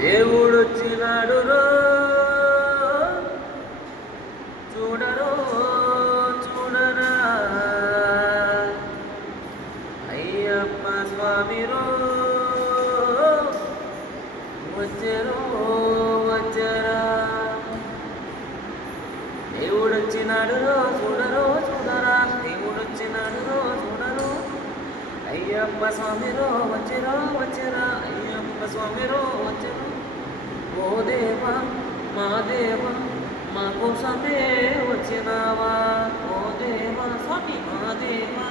దేవుడు వచ్చినాడు చూడరు చూడరా. అయ్యప్ప స్వామి వచ్చరు వచ్చరా. దేవుడు వచ్చినాడు చూడరు చూడరా. దేవుడు వచ్చినాడు చూడరు. అయ్యప్ప స్వామిరో వచ్చరా వచ్చరా. అయ్యప్ప స్వామిరో రో ఓ దేవా మా దేవా మా కోసమే వచ్చినావా? ఓ దేవా స్వామి మా దేవా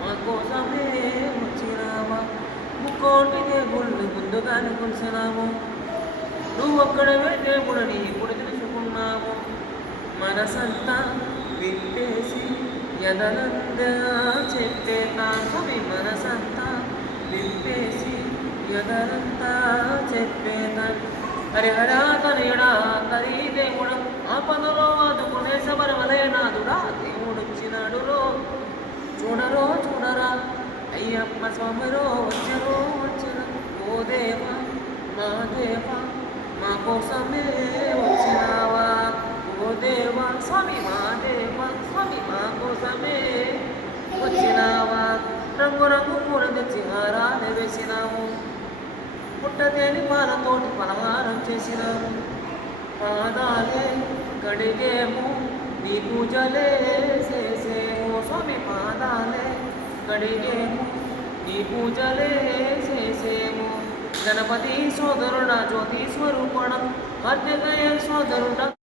మా కోసమే వచ్చినావా? ముక్కోటి దేవుళ్ళు ముందుగానే కొలిసినాము నువ్వు ఒక్కడవే దేవుడని ఇప్పుడు తెలుసుకున్నావు మనసంతా విప్పేసి ఎదలందా చెప్పేనా స్వామి మనసంతా విప్పేసి ఎదలంతా చెప్పేనా హరిహరా తనయుడా కరీ దేవుడు. ఆపదలో ఆదుకునే శబరమలయనాథుడా దేవుడు వచ్చినాడు చూడరో చూడరా. అయ్యప్ప స్వామిరో వచ్చరో వచ్చర. ఓ దేవా మా దేవా మా కోసమే వచ్చినావా ఓ దేవా స్వామి మా దేవా స్వామి మా కోసమే వచ్చినావా రంగు రంగు పూల తెచ్చి హారాలు వేసినాము పుట్టదేని పాలతోటి పలహారం చేసినాము పాదాలే కడిగేము నీ పూజలే చేసేము. స్వామి పాదాలే గడిగేము నీ పూజలే చేసేము. గణపతి సోదరుడ జ్యోతి స్వరూపణం కార్తికేయ సోదరుడ